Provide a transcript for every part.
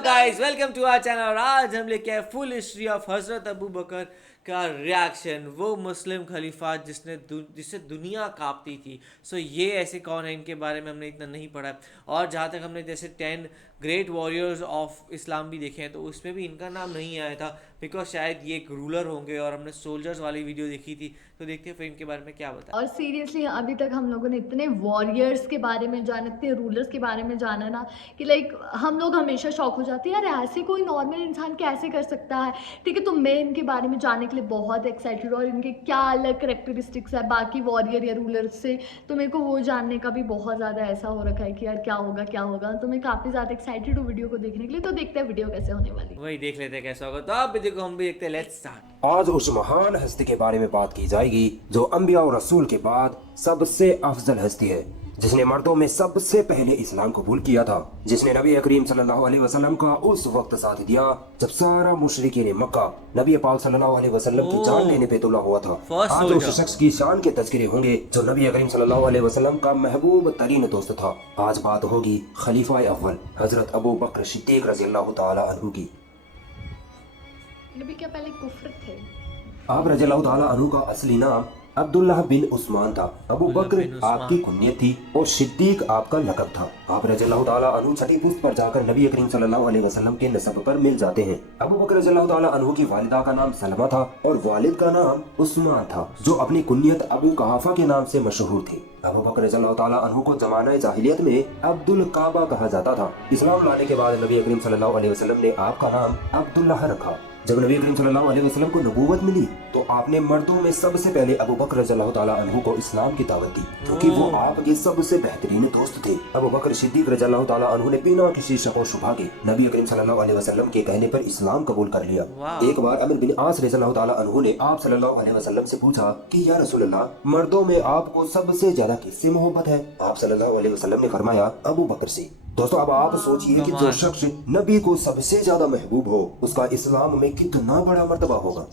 Guys, welcome to our channel. और आज हम लेके आए फुल हिस्ट्री ऑफ हजरत अबू बकर का रिएक्शन, वो मुस्लिम खलीफा जिससे दुनिया कांपती थी। सो ये ऐसे कौन है, इनके बारे में हमने इतना नहीं पढ़ा। और जहाँ तक हमने जैसे 10 ग्रेट वॉरियर्स ऑफ इस्लाम भी देखे हैं, तो उसमें भी इनका नाम नहीं आया था, बिकॉज शायद ये एक रूलर होंगे। और हमने सोल्जर्स वाली वीडियो देखी थी, तो देखते हैं फिर इनके बारे में क्या बताया। और सीरियसली अभी तक हम लोगों ने इतने वॉरियर्स के बारे में जाना, इतने रूलर्स के बारे में जाना ना कि लाइक हम लोग हमेशा शौक हो जाते हैं, यार ऐसे कोई नॉर्मल इंसान कैसे कर सकता है। ठीक है, तो मैं इनके बारे में जानने के लिए बहुत एक्साइटेड हूँ, और इनके क्या अलग करेक्टरिस्टिक्स है बाकी वॉरियर या रूलर्स से, तो मेरे को वो जानने का भी बहुत ज़्यादा ऐसा हो रखा है कि यार क्या होगा क्या होगा। तो मैं काफ़ी ज़्यादा एक्साइटेड हूँ वीडियो को देखने के लिए। तो देखते हैं वीडियो कैसे होने वाली। वही देख लेते हैं कैसा होगा। तो आप भी देखो, हम भी देखते हैं। Let's start. आज उस महान हस्ती के बारे में बात की जाएगी जो अंबिया और रसूल के बाद सबसे अफजल हस्ती है, जिसने मर्दों में सबसे पहले इस्लाम कबूल किया था, जिसने नबी करीम सल्लल्लाहु अलैहि वसल्लम का उस वक्त साथ दिया जब सारा मुशरिकीन मक्का नबी पाक सल्लल्लाहु अलैहि वसल्लम की जान लेने पे तुला हुआ था। आज उस शख्स की शान के तज़किरे होंगे जो नबी करीम सल्लल्लाहु अलैहि वसल्लम का महबूब तरीन दोस्त था। आज बात होगी खलीफा अव्वल हजरत अबू बकर सिद्दीक रज़ियल्लाहु ताला अन्हु की। नबी क्या पहले कुफ्र थे? आप रज़ियल्लाहु ताला अन्हु का असली नाम अब्दुल्लाह बिन उस्मान था। अबू बकर आपकी कुन्यत थी और सिद्दीक आपका लक़ब था। आप रज़ियल्लाहु ताला अन्हु छठी पुश्त पर जाकर नबी करीम सल्लल्लाहु अलैहि वसल्लम के नसब पर मिल जाते हैं। अबू बकर रज़ियल्लाहु ताला अन्हु की वालिदा का नाम सलमा था और वालिद का नाम उस्मान था, जो अपनी कुन्यत अबू कहाफा के नाम से मशहूर थे। अबू बकर रज़ियल्लाहु ताला अन्हु को ज़माना जाहिलियत में अब्दुल काबा कहा जाता था। इस्लाम लाने के बाद नबी करीम सल्लल्लाहु अलैहि वसल्लम ने आपका नाम अब्दुल्लाह रखा। जब नबी करीम सल्लल्लाहु अलैहि वसल्लम को नबूवत मिली तो आपने मर्दों में सबसे पहले अबू बकर रज़ियल्लाहु ताला अन्हु को इस्लाम की दावत दी, क्योंकि वो आपके सबसे बेहतरीन दोस्त थे। अबू बकर सिद्दीक रज़ियल्लाहु ताला अन्हु ने बिना किसी शक व शुबा के नबी करीम सल्लल्लाहु अलैहि वसल्लम के कहने पर इस्लाम कबूल कर लिया। एक बार अमर बिन आस रज़ियल्लाहु ताला अन्हु ने आप सल्लल्लाहु अलैहि वसल्लम से पूछा कि या रसूल अल्लाह, मर्दों में आपको सबसे ज्यादा किससे मोहब्बत है? आप सल्लल्लाहु अलैहि वसल्लम ने फरमाया अबू बकर से। दोस्तों, अब आप सोचिए कि जो शख्स नबी को सबसे ज्यादा महबूब हो, उसका इस्लाम में कितना बड़ा मर्तबा होगा।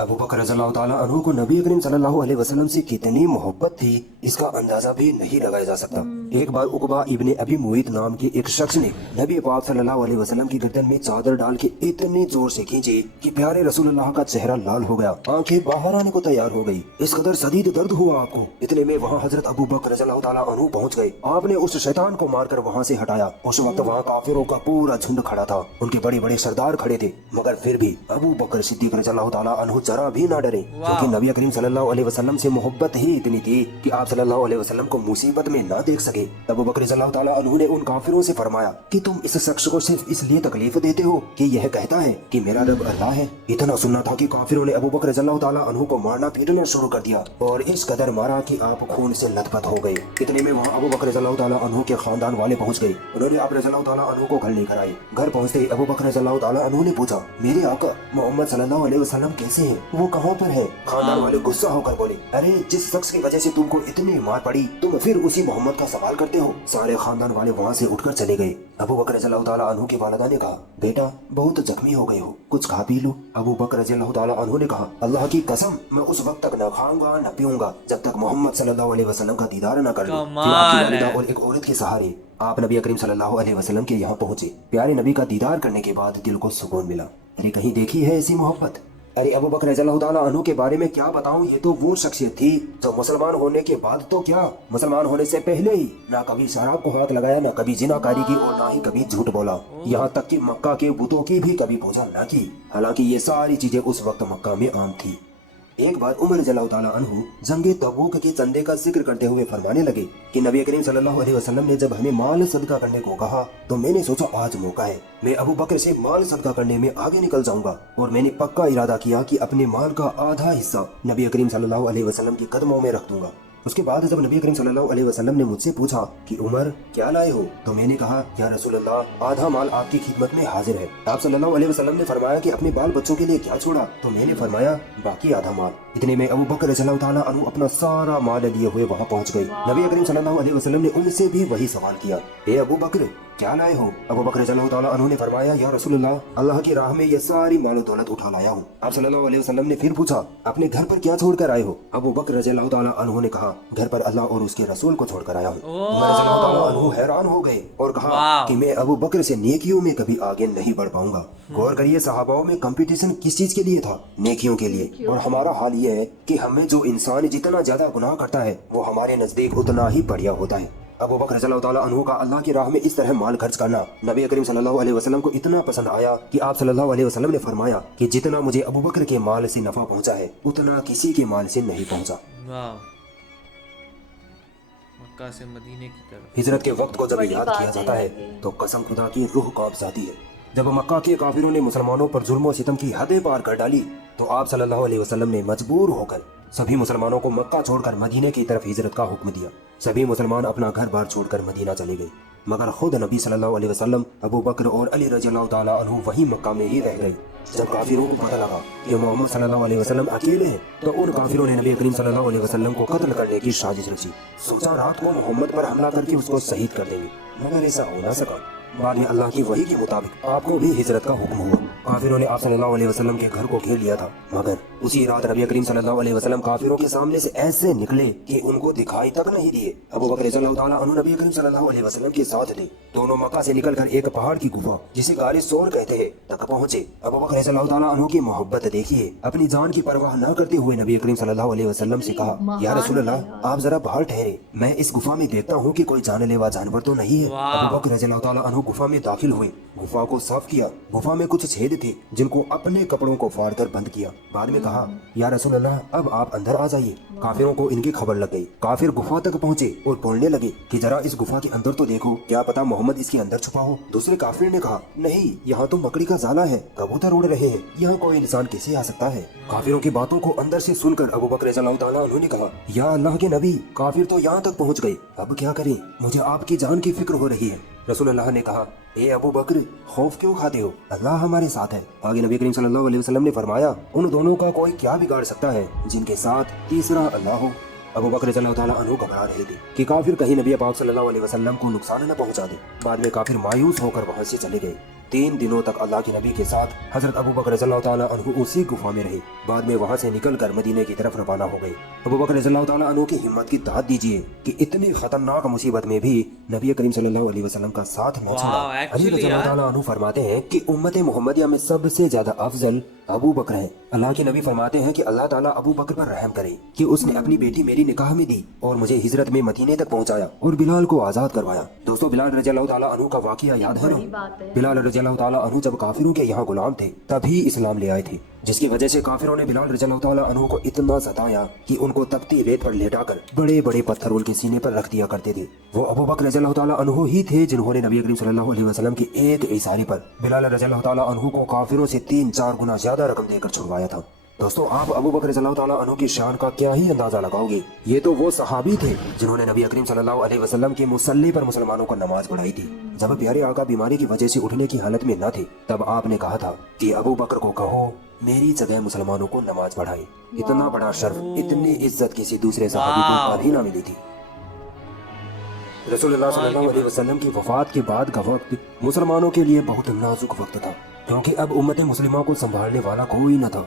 अबू बकर रज़ियल्लाहु ताला अन्हु को नबी करीम सल्लल्लाहु अलैहि वसल्लम से कितनी मोहब्बत थी, इसका अंदाजा भी नहीं लगाया जा सकता। एक बार उकबा इब्ने अबी मुईत नाम के एक शख्स ने नबी पाक सल्लल्लाहु अलैहि वसल्लम की गर्दन में चादर डाल के इतनी जोर से खींची कि प्यारे रसूलुल्लाह का चेहरा लाल हो गया, आंखें बाहर आने को तैयार हो गई। इस कदर शदीद दर्द हुआ आपको। इतने में वहाँ हजरत अबू बकर रज़ियल्लाहु ताला अन्हु पहुँच गए। आपने उस शैतान को मारकर वहाँ से हटाया। उस वक्त वहाँ काफिरों का पूरा झुंड खड़ा था, उनके बड़े बड़े सरदार खड़े थे, मगर फिर भी अबू बकर सिद्दीक रज़ियल्लाहु ताला अन्हु जरा भी ना डरे, क्योंकि नबी करीम सल्लल्लाहु अलैहि वसल्लम से मोहब्बत ही इतनी थी कि आप सल्लल्लाहु अलैहि वसल्लम को मुसीबत में ना देख सके। अबू बकर रज़ियल्लाहु ताला अन्हु ने उन काफिरों से फरमाया कि तुम इस शख्स को सिर्फ इसलिए तकलीफ देते हो कि यह कहता है कि मेरा रब अल्लाह है। इतना सुनना था कि काफिरों ने अबू बकर रज़ियल्लाहु ताला अन्हु को मारना पीटना शुरू कर दिया, और इस कदर मारा कि आप खून से लथपथ हो गए। इतने में वहाँ अबू बकर रज़ियल्लाहु ताला अन्हु के खानदान वाले पहुँच गए। उन्होंने आप रज़ियल्लाहु ताला अन्हु को घर लेकर आए। घर पहुँचते ही अबू बकर रज़ियल्लाहु ताला अन्हु ने पूछा, मेरे आका मोहम्मद सल्लल्लाहु अलैहि वसल्लम कैसे हैं, वो कहाँ पर है? खानदान वाले गुस्सा होकर बोले, अरे जिस शख्स की वजह से तुमको इतनी मार पड़ी, तुम फिर उसी मोहम्मद का सवाल करते हो। सारे खानदान वाले वहाँ से उठकर चले गए। अबू बकर रज़ियल्लाहु ताला अन्हु की वालिदा ने कहा, बेटा बहुत जख्मी हो गए हो, कुछ खा पी लो। अबू बकर रज़ियल्लाहु ताला अन्हु ने कहा, अल्लाह की कसम मैं उस वक्त तक न खाऊंगा न पीऊंगा जब तक मोहम्मद सल्लल्लाहु अलैहि वसल्लम का दीदार न कर लूं। फिर आपकी वालिदा और एक औरत के सहारे आप नबी करीम सल्लल्लाहु अलैहि वसल्लम के यहाँ पहुँचे। प्यारे नबी का दीदार करने के बाद दिल को सुकून मिला। अरे कहीं देखी है ऐसी मोहब्बत? अरे अबू बकर रज़ियल्लाहु ताला अन्हु के बारे में क्या बताऊं, ये तो वो शख्सियत थी जो मुसलमान होने के बाद तो क्या, मुसलमान होने से पहले ही ना कभी शराब को हाथ लगाया, ना कभी जिनाकारी की, और ना ही कभी झूठ बोला। यहाँ तक कि मक्का के बुतों की भी कभी पूजा न की। हालांकि ये सारी चीजें उस वक्त मक्का में आम थी। एक बार उमर रज़ियल्लाहु ताला अन्हु जंगे तबूक के चंदे का जिक्र करते हुए फरमाने लगे कि नबी करीम सल्लल्लाहु अलैहि वसल्लम ने जब हमें माल सदका करने को कहा तो मैंने सोचा आज मौका है, मैं अबू बकर से माल सदका करने में आगे निकल जाऊंगा। और मैंने पक्का इरादा किया कि अपने माल का आधा हिस्सा नबी करीम सल्लल्लाहु अलैहि वसल्लम के कदमों में रख दूंगा। उसके बाद जब नबी करीम सल्लल्लाहु अलैहि वसल्लम ने मुझसे पूछा कि उमर क्या लाए हो, तो मैंने कहा या रसूल अल्लाह आधा माल आपकी खिदमत में हाजिर है। आप सल्लल्लाहु अलैहि वसल्लम ने फरमाया कि अपने बाल बच्चों के लिए क्या छोड़ा, तो मैंने फरमाया बाकी आधा माल। इतने में अबू बकर रज़ियल्लाहु ताला अन्हु अपना सारा माल लिए हुए वहाँ पहुँच गए। नबी करीम सल्लल्लाहु अलैहि वसल्लम ने उनसे भी वही सवाल किया, ए अबू बकर क्या लाए हो? अबू बकर रज़ियल्लाहु ताला अन्हु ने फरमाया, या रसूलल्लाह, अल्लाह की राह में ये सारी मालो दौलत उठा लाया हूँ। आप सल्लल्लाहु अलैहि वसल्लम ने फिर पूछा, अपने घर पर क्या छोड़ कर आए हो? अबू बकर रज़ियल्लाहु ताला अन्हु ने कहा, घर पर अल्लाह और उसके रसूल को छोड़ कर आया हूँ। उमर रज़ियल्लाहु ताला अन्हु हैरान हो गए और कहा कि मैं अबू बकर से नेकियों में कभी आगे नहीं बढ़ पाऊंगा। गौर करिए, सहाबाओं में कंपटीशन किस चीज के लिए था? नेकियों के लिए। और हमारा हाल ये है कि हमें जो इंसान जितना ज्यादा गुनाह करता है वो हमारे नजदीक उतना ही बढ़िया होता है। अबू बकर रज़ियल्लाहु ताला अन्हु का अल्लाह की राह में इस तरह माल खर्च करना नबी करीम सल्लल्लाहु अलैहि वसल्लम को इतना पसंद आया कि आप सल्लल्लाहु अलैहि वसल्लम ने फरमाया कि जितना मुझे अबू बकर के माल से नफा पहुंचा है उतना किसी के माल से नहीं पहुंचा। वाह, मक्का से मदीने की तरफ हिजरत के वक्त को जब याद किया जाता है तो कसम खुदा की रूह कांप जाती है। जब मक्का के काफिरों ने मुसलमानों पर जुल्म और सितम की हदें पार कर डाली तो आप सल्लल्लाहु अलैहि वसल्लम ने मजबूर होकर सभी मुसलमानों को मक्का छोड़कर मदीने की तरफ हिजरत का हुक्म दिया। सभी मुसलमान अपना घर बार छोड़कर मदीना चले गए, मगर खुद नबी सल्लल्लाहु अलैहि वसल्लम, अबू बकर और अली रज़ियल्लाहु ताला अन्हु वहीं मक्का में ही रह गए। जब काफिरों को पता लगा कि मोहम्मद सल्लल्लाहु अलैहि वसल्लम अकेले हैं तो उन काफिरों ने नबी करीम सल्लल्लाहु अलैहि वसल्लम को कत्ल करने की साजिश रची। सोचा रात को मोहम्मद पर हमला करके उसको शहीद कर देंगे, मगर ऐसा हो न सका। बाद में अल्लाह की वही के मुताबिक आपको भी हिजरत का हुक्म हुआ। काफिरों ने आप सल्लल्लाहु अलैहि वसल्लम के घर को घेर लिया था, मगर उसी रात नबी करीम सल्लल्लाहु अलैहि वसल्लम काफिरों के सामने से ऐसे निकले कि उनको दिखाई तक नहीं दिए। अबू बकर रज़ियल्लाहु ताला अन्हु नबी करीम सल्लल्लाहु अलैहि वसल्लम के साथ थे। दोनों मक्का से निकलकर एक पहाड़ की गुफा जिसे गारी सोर कहते हैं तक पहुंचे। अबू बकर रज़ियल्लाहु ताला अन्हु की मोहब्बत देखिए। अपनी जान की परवाह न करते हुए नबी करीम सल्लल्लाहु अलैहि वसल्लम से कहा, या रसूलल्लाह, आप जरा बाहर ठहरे, मैं इस गुफा में देखता हूँ कि कोई जानलेवा जानवर तो नहीं है। अबू बकर रज़ियल्लाहु ताला अन्हु गुफा में दाखिल हुए, गुफा को साफ किया। गुफा में कुछ छेद थे जिनको अपने कपड़ों को फाड़ कर बंद किया। बाद में कहा, या रसूलल्लाह, अब आप अंदर आ जाइए। काफिरों को इनकी खबर लग गई। काफिर गुफा तक पहुँचे और बोलने लगे कि जरा इस गुफा के अंदर तो देखो, क्या पता मोहम्मद इसके अंदर छुपा हो। दूसरे काफिर ने कहा, नहीं, यहाँ तो मकड़ी का जाला है, कबूतर उड़ रहे हैं, यहाँ कोई इंसान कैसे आ सकता है। काफिरों की बातों को अंदर से सुनकर अबू बकर रज़ियल्लाहु ताला अन्हु ने कहा, या अल्लाह के नबी, काफिर तो यहाँ तक पहुँच गए, अब क्या करें, मुझे आपकी जान की फिक्र हो रही है। रसूलुल्लाह ने कहा, ए अबू बकर, खौफ क्यों खाते हो, अल्लाह हमारे साथ है। आगे नबी करीम सल्लल्लाहु अलैहि वसल्लम ने फरमाया, उन दोनों का कोई क्या बिगाड़ सकता है जिनके साथ तीसरा अल्लाह हो। अबू बकर रज़ियल्लाहु ताला अन्हु घबरा रहे थे कि काफिर कहीं नबी पाक सल्लल्लाहु अलैहि वसल्लम को नुकसान न पहुंचा दे। बाद में काफिर मायूस होकर वहां से चले गए। 3 दिनों तक अल्लाह के नबी के साथ हजरत अबू बकर रज़ियल्लाहु ताला अन्हु उसी गुफा में रहे। बाद में वहां से निकलकर मदीने की तरफ रवाना हो गए। अबू बकर रज़ियल्लाहु ताला अन्हु की हिम्मत की दाद दीजिए कि इतनी खतरनाक मुसीबत में भी नबी करीम सल्लल्लाहु अलैहि वसल्लम का साथ न छोड़ा। अली रज़ियल्लाहु ताला अन्हु फरमाते हैं कि उम्मत मोहम्मदिया में सबसे ज्यादा अफजल अबू बकर है। अल्लाह के नबी फरमाते हैं कि अल्लाह ताला अबू बकर पर रहम करे कि उसने अपनी बेटी मेरी निकाह में दी और मुझे हिजरत में मदीने तक पहुंचाया और बिलाल को आजाद करवाया। दोस्तों, बिलाल रज़ियल्लाहु ताला अन्हु का वाकया याद है ना? बिलाल रज़ियल्लाहु ताला अन्हु जब काफिरों के यहाँ गुलाम थे तभी इस्लाम ले आए थे, जिसकी वजह से काफिरों ने बिलाल रज़ियल्लाहु ताला अन्हु को इतना सताया कि उनको तपती रेत पर लेटाकर बड़े बड़े पत्थर उनके सीने पर रख दिया करते थे। वो अबू बकर रज़ियल्लाहु ताला अन्हु ही थे जिन्होंने नबी करीम सल्लल्लाहु अलैहि वसल्लम की एक इशारे पर बिलाल रज़ियल्लाहु ताला अन्हु को काफिरों से 3-4 गुना ज्यादा रकम देकर छुड़वाया था। दोस्तों, आप अबू बकर रज़ियल्लाहु ताला अन्हु की शान का क्या ही अंदाजा लगाओगे। ये तो वो सहाबी थे जिन्होंने नबी करीम सल्लल्लाहु अलैहि वसल्लम के मुसल्ले पर मुसलमानों को नमाज पढ़ाई थी। जब प्यारे आका बीमारी की वजह से उठने की हालत में न थे तब आपने कहा था कि अबू बकर को कहो मेरी जगह मुसलमानों को नमाज पढ़ाए। इतना बड़ा शर्फ, इतनी इज्जत किसी दूसरे सहाबी को कभी न मिली थी। रसूलुल्लाह सल्लल्लाहु अलैहि वसल्लम की वफात के बाद का वक्त मुसलमानों के लिए बहुत नाजुक वक्त था, क्योंकि अब उम्मत मुस्लिमा को संभालने वाला कोई न था।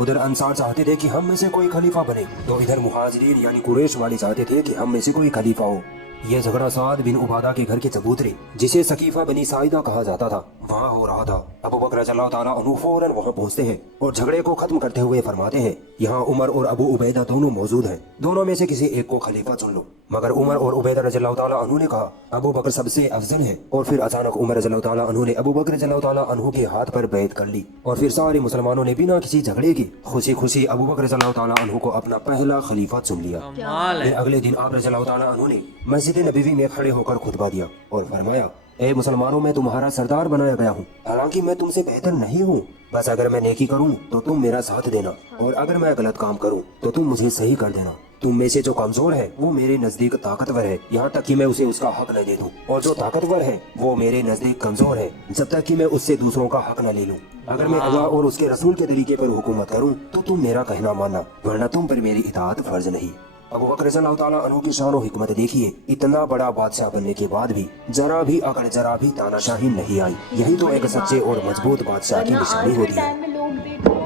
उधर अंसार चाहते थे कि हम में से कोई खलीफा बने, तो इधर मुहाजिरीन यानी कुरैश वाले चाहते थे कि हम में से कोई खलीफा हो। यह झगड़ा साद बिन उबादा के घर के चबूतरे, जिसे सकीफा बनी साइदा कहा जाता था, वहाँ हो रहा था। अबू बकर रज़ियल्लाहु ताला अन्हु फौरन वहाँ पहुँचते हैं और झगड़े को खत्म करते हुए फरमाते हैं, यहाँ उमर और अबू उबैदा दोनों मौजूद हैं, दोनों में से किसी एक को खलीफा चुन लो। मगर उमर और उबैदा रज़ियल्लाहु ताला अन्हु ने कहा अबू बकर सबसे अफजल है। और फिर अचानक उमर रज़ियल्लाहु ताला अन्हु ने अबू बकर रज़ियल्लाहु ताला अन्हु के हाथ पर बैत कर ली और फिर सारे मुसलमानों ने बिना किसी झगड़े के खुशी खुशी अबू बकर रज़ियल्लाहु ताला अन्हु को अपना पहला खलीफा चुन लिया। फिर अगले दिन आप रज़ियल्लाहु ताला अन्हु ने मस्जिद नबवी में खड़े होकर खुतबा दिया और फरमाया, ए मुसलमानों, मैं तुम्हारा सरदार बनाया गया हूँ, हालांकि मैं तुमसे बेहतर नहीं हूँ। बस अगर मैं नेकी करूँ तो तुम मेरा साथ देना और अगर मैं गलत काम करूँ तो तुम मुझे सही कर देना। तुम में से जो कमजोर है वो मेरे नजदीक ताकतवर है, यहाँ तक कि मैं उसे उसका हक न दे दूं, और जो ताकतवर है वो मेरे नजदीक कमजोर है जब तक कि मैं उससे दूसरों का हक न ले लूं। अगर मैं अल्लाह और उसके रसूल के तरीके पर हुकूमत करूं तो तुम मेरा कहना मानना, वरना तुम पर मेरी इताअत फर्ज नहीं। अबू बकर रज़ियल्लाहु ताला अन्हु की शान और हिकमत देखिए, इतना बड़ा बादशाह बनने के बाद भी जरा भी अकड़ जरा भी तानाशाही नहीं आई। यही तो एक सच्चे और मजबूत बादशाह की निशानी होती है। टाइम में लोग देखो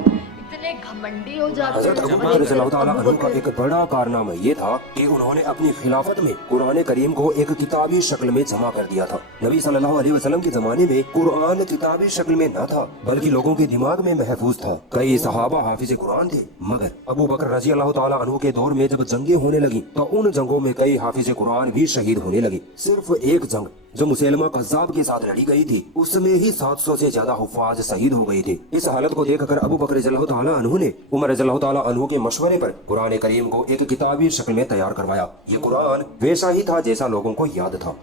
इतने घमंडी हो जाते हज़रत अबू बकर रज़ियल्लाहु ताला अन्हु का एक बड़ा कारनामा ये था कि उन्होंने अपनी खिलाफत में कुरान करीम को एक किताबी शक्ल में जमा कर दिया था। नबी सल्लल्लाहु अलैहि वसल्लम के जमाने में कुरान किताबी शक्ल में न था, बल्कि लोगों के दिमाग में महफूज था। कई सहाबा हाफिज कुरान थे, मगर अबू बकर रज़ियल्लाहु ताला अन्हु के दौर में जब जंगें होने लगी तो उन जंगों में कई हाफिज कुरान भी शहीद होने लगे। सिर्फ एक जंग जो मुसैलमा कज़्ज़ाब के साथ लड़ी गई थी, उसमें ही 700 से ज्यादा हुफ़ाज़ शहीद हो गए थे। इस हालत को देखकर अबू बकर रज़ियल्लाहु ताला अन्हु ने उमर रज़ियल्लाहु ताला अन्हु के मशवरे पर कुरान करीम को एक किताबी शक्ल में तैयार करवाया। ये कुरान वैसा ही था जैसा लोगों को याद था।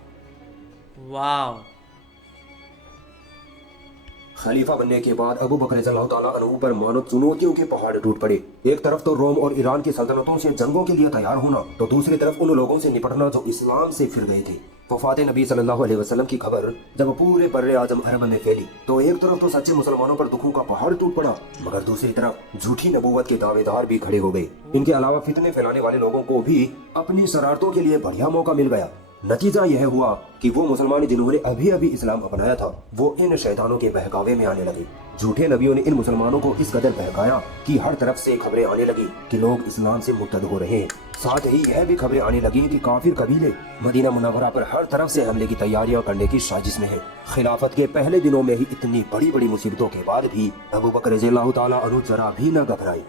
वाह। खलीफा बनने के बाद अबू बकर रज़ियल्लाहु ताला अन्हु पर मानो चुनौतियों के पहाड़ टूट पड़े। एक तरफ तो रोम और ईरान की सल्तनतों से जंगों के लिए तैयार होना, तो दूसरी तरफ उन लोगों से निपटना जो इस्लाम से फिर गए थे। वफात नबी सल्लल्लाहु अलैहि वसल्लम की खबर जब पूरे बर्रे आजम अरब में फैली तो एक तरफ तो सच्चे मुसलमानों पर दुखों का पहाड़ टूट पड़ा, मगर दूसरी तरफ झूठी नबूवत के दावेदार भी खड़े हो गए। इनके अलावा फितने फैलाने वाले लोगों को भी अपनी शरारतों के लिए बढ़िया मौका मिल गया। नतीजा यह हुआ कि वो मुसलमान जिन्होंने अभी अभी इस्लाम अपनाया था, वो इन शैतानों के बहकावे में आने लगे। झूठे नबियों ने इन मुसलमानों को इस कदर बहकाया कि हर तरफ से खबरें आने लगी कि लोग इस्लाम से मुर्तद हो रहे हैं। साथ ही यह भी खबरें आने लगी कि काफिर कबीले मदीना मुनव्वरा पर हर तरफ से हमले की तैयारियां करने की साजिश में है। खिलाफत के पहले दिनों में ही इतनी बड़ी बड़ी मुसीबतों के बाद भी अबू बकर रज़ियल्लाहु ताला अन्हु जरा भी न घबराए।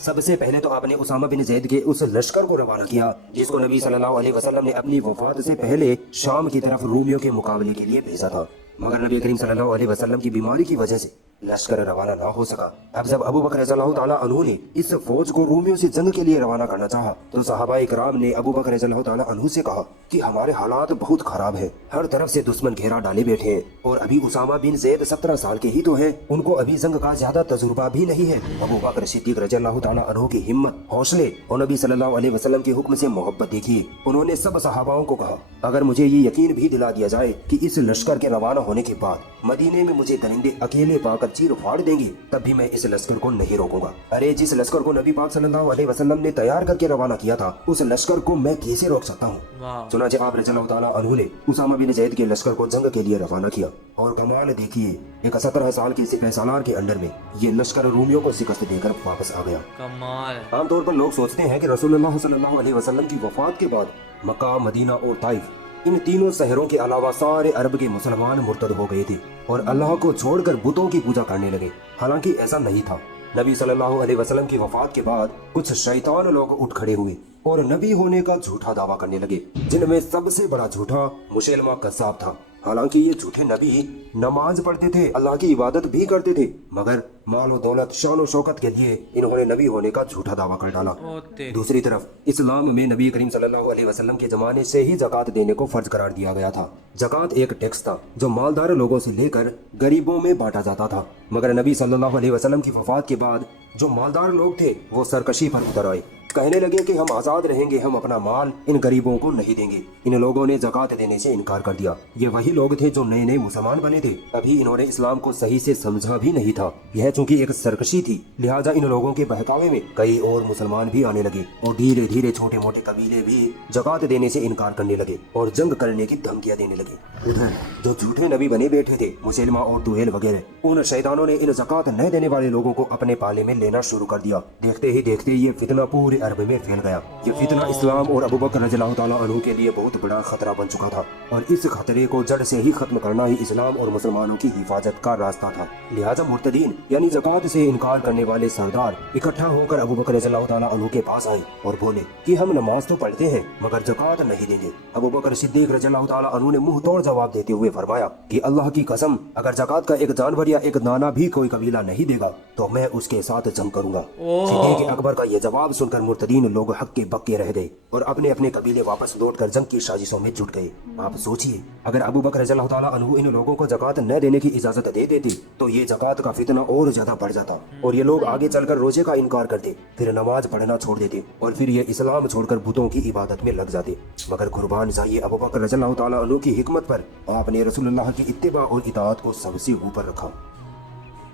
सबसे पहले तो आपने उसामा बिन ज़ैद के उस लश्कर को रवाना किया जिसको नबी सल्लल्लाहु अलैहि वसल्लम ने अपनी वफात से पहले शाम की तरफ रूमियों के मुकाबले के लिए भेजा था, मगर नबी करीम सल्लल्लाहु अलैहि वसल्लम की बीमारी की वजह से लश्कर रवाना ना हो सका। अब जब अबू बकर रज़ियल्लाहु ताला अन्हु ने इस फौज को रूमियों से जंग के लिए रवाना करना चाहा तो सहाबा इकराम ने अबू बकर रज़ियल्लाहु ताला अन्हु से कहा कि हमारे हालात बहुत खराब है, हर तरफ से दुश्मन घेरा डाले बैठे हैं और अभी उसामा बिन ज़ैद 17 साल के ही तो है, उनको अभी जंग का ज्यादा तजुर्बा भी नहीं है। अबू बकर सिद्दीक रज़ियल्लाहु ताला अन्हु की हिम्मत, हौसले और नबी सल्लल्लाहु अलैहि वसल्लम के हुक्म से मोहब्बत देखिए। उन्होंने सब सहाबाओं को कहा, अगर मुझे ये यकीन भी दिला दिया जाए कि इस लश्कर के रवाना होने के बाद मदीने में मुझे दरिंदे अकेले पाकर चीर फाड़ देंगे, तब भी मैं इस लश्कर को नहीं रोकूंगा। अरे जिस लश्कर को नबी पाक सल्लल्लाहु अलैहि वसल्लम ने तैयार करके रवाना किया था, उस लश्कर को मैं कैसे रोक सकता हूँ। चुनांचे आप रज़ियल्लाहु ताला अन्हु ने उसामा बिन ज़ैद के लश्कर को जंग के लिए रवाना किया और कमाल देखिए, एक 17 साल के सिपहसालार के अंडर में ये लश्कर रूमियों को शिकस्त देकर वापस आ गया। कमाल। आमतौर पर लोग सोचते हैं कि रसूलुल्लाह सल्लल्लाहु अलैहि वसल्लम की वफात के बाद मक्का, मदीना और ताइफ, इन तीनों शहरों के अलावा सारे अरब के मुसलमान मुर्तद हो गए थे और अल्लाह को छोड़कर बुतों की पूजा करने लगे। हालांकि ऐसा नहीं था। नबी सल्लल्लाहु अलैहि वसल्लम की वफात के बाद कुछ शैतान लोग उठ खड़े हुए और नबी होने का झूठा दावा करने लगे, जिनमें सबसे बड़ा झूठा मुसैलमा कज़्ज़ाब था। हालांकि ये झूठे नबी नमाज पढ़ते थे, अल्लाह की इबादत भी करते थे, मगर माल और दौलत, शान और शौकत के लिए इन्होंने नबी होने का झूठा दावा कर डाला। दूसरी तरफ इस्लाम में नबी करीम सल्लल्लाहु अलैहि वसल्लम के जमाने से ही ज़कात देने को फर्ज करार दिया गया था। ज़कात एक टैक्स था जो मालदार लोगों से लेकर गरीबों में बांटा जाता था, मगर नबी सल्लल्लाहु अलैहि वसल्लम की वफात के बाद जो मालदार लोग थे वो सरकशी पर उतर आए, कहने लगे कि हम आजाद रहेंगे, हम अपना माल इन गरीबों को नहीं देंगे। इन लोगों ने ज़कात देने से इनकार कर दिया। ये वही लोग थे जो नए नए मुसलमान बने थे, अभी इन्होंने इस्लाम को सही से समझा भी नहीं था। यह चूंकि एक सरकशी थी, लिहाजा इन लोगों के बहकावे में कई और मुसलमान भी आने लगे और धीरे धीरे छोटे मोटे कबीले भी ज़कात देने से इनकार करने लगे और जंग करने की धमकियां देने लगे। उधर जो झूठे नबी बने बैठे थे, मुसैलमा और दुहैल वगैरह, उन शैतानों ने इन ज़कात न देने वाले लोगों को अपने पाले में लेना शुरू कर दिया। देखते ही देखते ये फितना पूरे अरब में फैल गया। ये फितना इस्लाम और अबू बकर रज़ियल्लाहु ताला अन्हु के लिए बहुत बड़ा खतरा बन चुका था और इस खतरे को जड़ से ही खत्म करना ही इस्लाम और मुसलमानों की हिफाजत का रास्ता था। लिहाजा मुर्तदीन यानी ज़कात से इनकार करने वाले सरदार इकट्ठा होकर अबू बकर रज़ियल्लाहु ताला अन्हु के पास आए और बोले कि हम नमाज तो पढ़ते हैं मगर ज़कात नहीं देंगे। अबू बकर सिद्दीक रज़ियल्लाहु ताला अन्हु ने मुंह तोड़ जवाब देते हुए फरमाया कि अल्लाह की कसम, अगर ज़कात का एक जानवर या एक दाना भी कोई कबीला नहीं देगा तो मैं उसके साथ जंग करूंगा। सिद्दीक अकबर का यह जवाब सुनकर मुर्तदीन लोग हक्के बक्के रह गए और अपने अपने कबीले वापस लौटकर जंग की साजिशों में जुट गए। आप सोचिए, अगर अबू बकर रज़ियल्लाहु ताला अन्हु इन लोगों को ज़कात न देने की इजाजत दे देते तो ये ज़कात का फितना और ज्यादा बढ़ जाता और ये लोग आगे चलकर रोजे का इनकार करते, फिर नमाज पढ़ना छोड़ देते और फिर ये इस्लाम छोड़कर बुतों की इबादत में लग जाते। मगर कुर्बान जाइए अबू बकर रज़ियल्लाहु ताला अन्हु की हिकमत पर, आपने रसूलुल्लाह की इत्तिबा और इताअत को सबसे ऊपर रखा।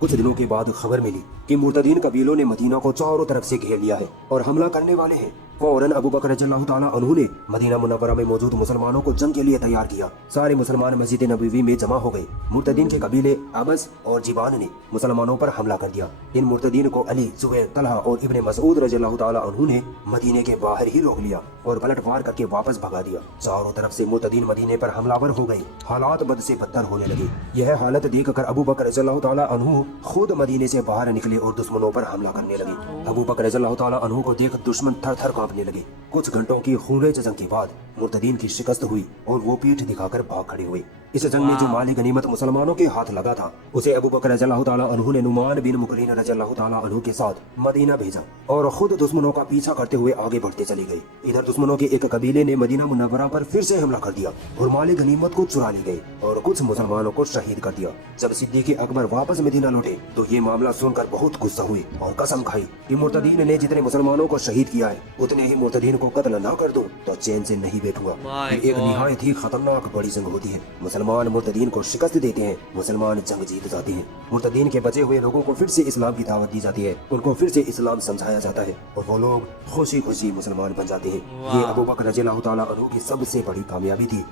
कुछ दिनों के बाद खबर मिली कि मुर्तदीन कबीलों ने मदीना को चारों तरफ से घेर लिया है और हमला करने वाले हैं। फौरन अबू बकर रज़ियल्लाहु ताला अन्हु ने मदीना मुनव्वरा में मौजूद मुसलमानों को जंग के लिए तैयार किया। सारे मुसलमान मस्जिद नबवी में जमा हो गए। मुर्तदीन के कबीले अबस और जिबान ने मुसलमानों पर हमला कर दिया। इन मुर्तदीन को अली, जुबैर, तलहा और इब्ने मसऊद रज़ियल्लाहु ताला अन्हु ने मदीने के बाहर ही रोक लिया और पलटवार करके वापस भगा दिया। चारों तरफ से मुर्तदीन मदीने पर हमलावर हो गए। हालात बद से बदतर होने लगे। यह हालत देखकर अबू बकर रज़ियल्लाहु ताला अन्हु खुद मदीने से बाहर निकले और दुश्मनों पर हमला करने लगे। अबू बकर रज़ियल्लाहु ताला अन्हु को देख दुश्मन थर थर कांपने लगे। कुछ घंटों की खूनरेज जंग के बाद मुर्तदीन की शिकस्त हुई और वो पीठ दिखाकर भाग खड़े हुए। इस जंग में जो माल गनीमत मुसलमानों के हाथ लगा था उसे अबू बकर रज़ियल्लाहु ताला अन्हु ने नुमान बिन मुकरीन रज़ियल्लाहु ताला अन्हु के साथ मदीना भेजा और खुद दुश्मनों का पीछा करते हुए आगे बढ़ते चले गए। इधर दुश्मनों के एक कबीले ने मदीना मुनव्वरा पर फिर से हमला कर दिया और माल गनीमत को चुरा ले गए और कुछ मुसलमानों को शहीद कर दिया। जब सिद्दीक़ अकबर वापस मदीना लौटे तो ये मामला सुनकर बहुत गुस्सा हुए और कसम खाई कि मुर्तदीन ने जितने मुसलमानों को शहीद किया है उतने ही मुर्तदीन को कत्ल न कर दूं तो चैन से नहीं बैठूंगा। ये एक निहायत ही खतरनाक बड़ी जंग होती है। मुसलमान मुर्तदीन को शिकस्त देते हैं, मुसलमान जंग जीत जाते हैं। मुर्तदीन के बचे हुए लोगों को फिर से इस्लाम की दावत दी जाती है, उनको फिर से इस्लाम समझाया जाता है और वो लोग खुशी खुशी मुसलमान बन जाते हैं। ये अबू बकर रज़ियल्लाहु ताला अन्हु की सबसे बड़ी कामयाबी थी।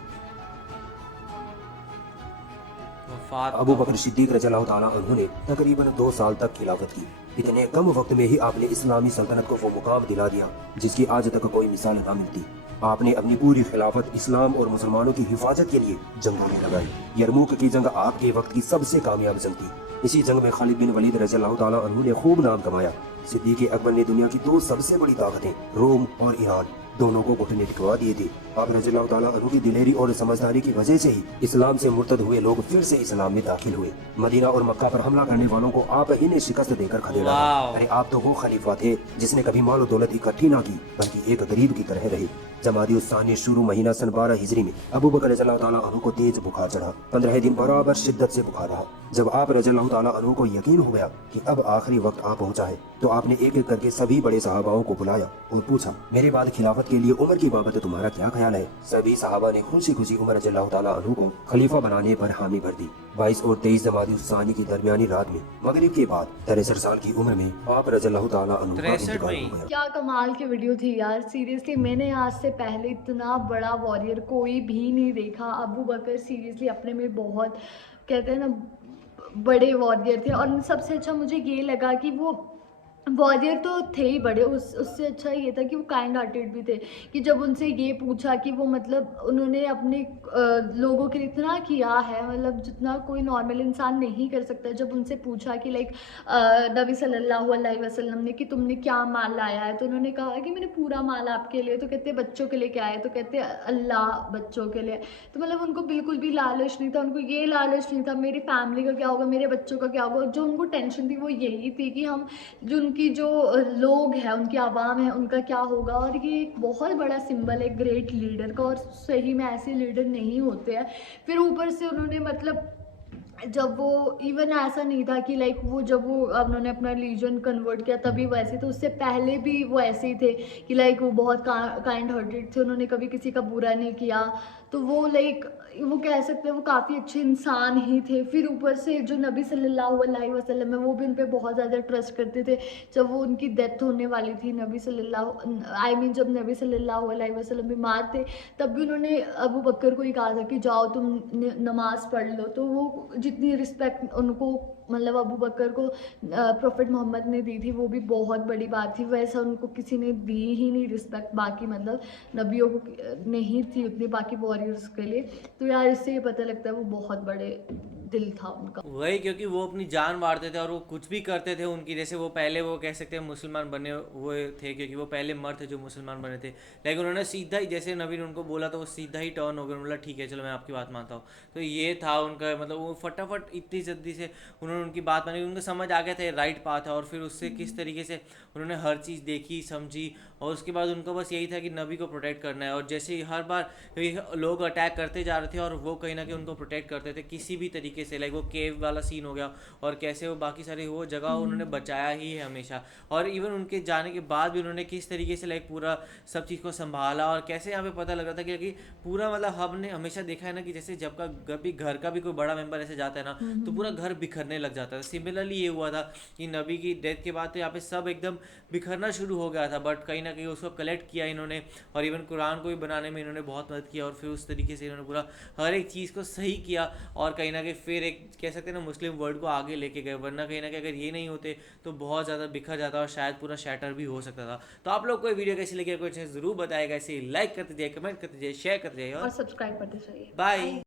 अबू बकर सिद्दीक रज़ियल्लाहु ताला अन्हु ने तकरीबन 2 साल तक खिलाफत की। इतने कम वक्त में ही आपने इस्लामी सल्तनत को वो मुकाम दिला दिया जिसकी आज तक कोई मिसाल न मिलती। आपने अपनी पूरी खिलाफत इस्लाम और मुसलमानों की हिफाजत के लिए जंगों में लगाई। यरमूक की जंग आपके वक्त की सबसे कामयाब जंग थी। इसी जंग में खालिद बिन वलीद रज़ियल्लाहु ताला अन्हु ने खूब नाम कमाया। सिद्दीक़ अकबर ने दुनिया की 2 सबसे बड़ी ताकतें रोम और ईरान दोनों को घुटने टिकवा दिए थे। आप रज़ियल्लाहु ताला अन्हु की दिलेरी और समझदारी की वजह से ही इस्लाम से मुर्तद हुए लोग फिर से इस्लाम में दाखिल हुए। मदीना और मक्का पर हमला करने वालों को आप ही ने शिकस्त देकर खदेड़ा। अरे आप तो वो खलीफा थे जिसने कभी माल और दौलत इकट्ठी ना की बल्कि एक गरीब की तरह रहे। जमादी सानी शुरू महीना सन 12 हिजरी में अबू बकर रज़ियल्लाहु ताला अन्हु को तेज बुखार चढ़ा। 15 दिन बराबर शिद्दत से बुखार रहा। जब आप रज़ियल्लाहु ताला अन्हु को यकीन हो गया कि अब आखिरी वक्त आ पहुंचा है तो आपने एक एक करके सभी बड़े सहाबाओं को बुलाया और पूछा, मेरे बाद खिलाफत के लिए उमर की बाबत तुम्हारा क्या ख्याल है? सभी सहाबा ने खुशी खुशी उमर रज़ियल्लाहु ताला अन्हु को खलीफा बनाने पर हामी भर दी। 22 और 23 जमादी सानी की दरमियानी रात में मगरिब के बाद 63 साल की उम्र में आप रज़ियल्लाहु ताला अन्हु का इंतकाल हो गया। क्या कमाल की वीडियो थी यार, सीरियसली मैंने आज से पहले इतना बड़ा वॉरियर कोई भी नहीं देखा। अबू बकर सीरियसली अपने में बहुत कहते हैं ना बड़े वॉरियर थे और सबसे अच्छा मुझे ये लगा कि वो वॉरियर तो थे ही बड़े, उससे अच्छा ये था कि वो काइंड हार्टेड भी थे। कि जब उनसे ये पूछा कि वो मतलब उन्होंने अपने लोगों के लिए इतना किया है, मतलब जितना कोई नॉर्मल इंसान नहीं कर सकता। जब उनसे पूछा कि लाइक नबी सल्लल्लाहु अलैहि वसल्लम ने कि तुमने क्या माल लाया है, तो उन्होंने कहा कि मैंने पूरा माल आपके लिए। तो कहते बच्चों के लिए क्या है, तो कहते अल्लाह बच्चों के लिए। तो मतलब उनको बिल्कुल भी लालच नहीं था, उनको ये लालच नहीं था मेरी फैमिली का क्या होगा, मेरे बच्चों का क्या होगा। जो उनको टेंशन थी वो यही थी कि हम उनकी जो लोग हैं, उनकी आवाम है, उनका क्या होगा। और ये एक बहुत बड़ा सिंबल है ग्रेट लीडर का, और सही में ऐसे लीडर नहीं होते हैं। फिर ऊपर से उन्होंने मतलब जब वो इवन ऐसा नहीं था कि लाइक वो जब वो उन्होंने अपना रिलीजन कन्वर्ट किया तभी वैसे, तो उससे पहले भी वो ऐसे ही थे कि लाइक वो बहुत काइंड हार्टेड थे, उन्होंने कभी किसी का बुरा नहीं किया। तो वो लाइक वो कह सकते हैं वो काफ़ी अच्छे इंसान ही थे। फिर ऊपर से जो नबी सल्लल्लाहु अलैहि वसल्लम है वो भी उन पर बहुत ज़्यादा ट्रस्ट करते थे। जब वो उनकी डेथ होने वाली थी नबी सल्लल्लाहु जब नबी सल्लल्लाहु अलैहि वसल्लम बीमार थे तब भी उन्होंने अबू बकर को ही कहा था कि जाओ तुम नमाज पढ़ लो। तो वो जितनी रिस्पेक्ट उनको मतलब अबू बकर को प्रॉफिट मोहम्मद ने दी थी वो भी बहुत बड़ी बात थी। वैसा उनको किसी ने दी ही नहीं रिस्पेक्ट, बाकी मतलब नबियों को नहीं थी उतनी बाकी वॉरियर्स के लिए। तो यार इससे ये पता लगता है वो बहुत बड़े दिल था उनका। वही, क्योंकि वो अपनी जान मारते थे और वो कुछ भी करते थे उनकी। जैसे वो पहले वो कह सकते हैं मुसलमान बने हुए थे क्योंकि वो पहले मर्द थे जो मुसलमान बने थे, लेकिन उन्होंने सीधा ही जैसे नबी ने उनको बोला तो वो सीधा ही टर्न हो गया, बोला ठीक है चलो मैं आपकी बात मानता हूँ। तो ये था उनका मतलब वो फटाफट इतनी जल्दी से उन्होंने उनकी बात मानी, उनको समझ आ गया था राइट पाथ है। और फिर उससे किस तरीके से उन्होंने हर चीज़ देखी समझी और उसके बाद उनको बस यही था कि नबी को प्रोटेक्ट करना है। और जैसे हर बार लोग अटैक करते जा रहे थे और वो कहीं ना कहीं उनको प्रोटेक्ट करते थे, किसी भी तरीके तरीके से, लाइक वो केव वाला सीन हो गया, और कैसे वो बाकी सारे वो जगह उन्होंने बचाया ही है हमेशा, और इवन उनके जाने के बाद भी उन्होंने किस तरीके से लाइक पूरा सब चीज़ को संभाला, और कैसे यहाँ पे पता लग रहा था कि पूरा मतलब हमने हमेशा देखा है ना कि जैसे जब का कभी घर का भी कोई बड़ा मेंबर ऐसे जाता है ना तो पूरा घर बिखरने लग जाता है। सिमिलरली ये हुआ था कि नबी की डेथ के बाद तो यहाँ पे सब एकदम बिखरना शुरू हो गया था, बट कहीं ना कहीं उसको कलेक्ट किया इन्होंने, और इवन कुरान को भी बनाने में इन्होंने बहुत मदद किया, और फिर उस तरीके से इन्होंने पूरा हर एक चीज़ को सही किया, और कहीं ना कहीं फिर एक कह सकते हैं ना मुस्लिम वर्ल्ड को आगे लेके गए, वरना कहीं ना कहीं अगर ये नहीं होते तो बहुत ज़्यादा बिखर जाता और शायद पूरा शैटर भी हो सकता था। तो आप लोग को वीडियो कैसी लगी, कोई ज़रूर बताएगा, ऐसे लाइक करते जाइए, कमेंट करते जाइए, शेयर करते जाइए, और और सब्सक्राइब करते चाहिए। बाय।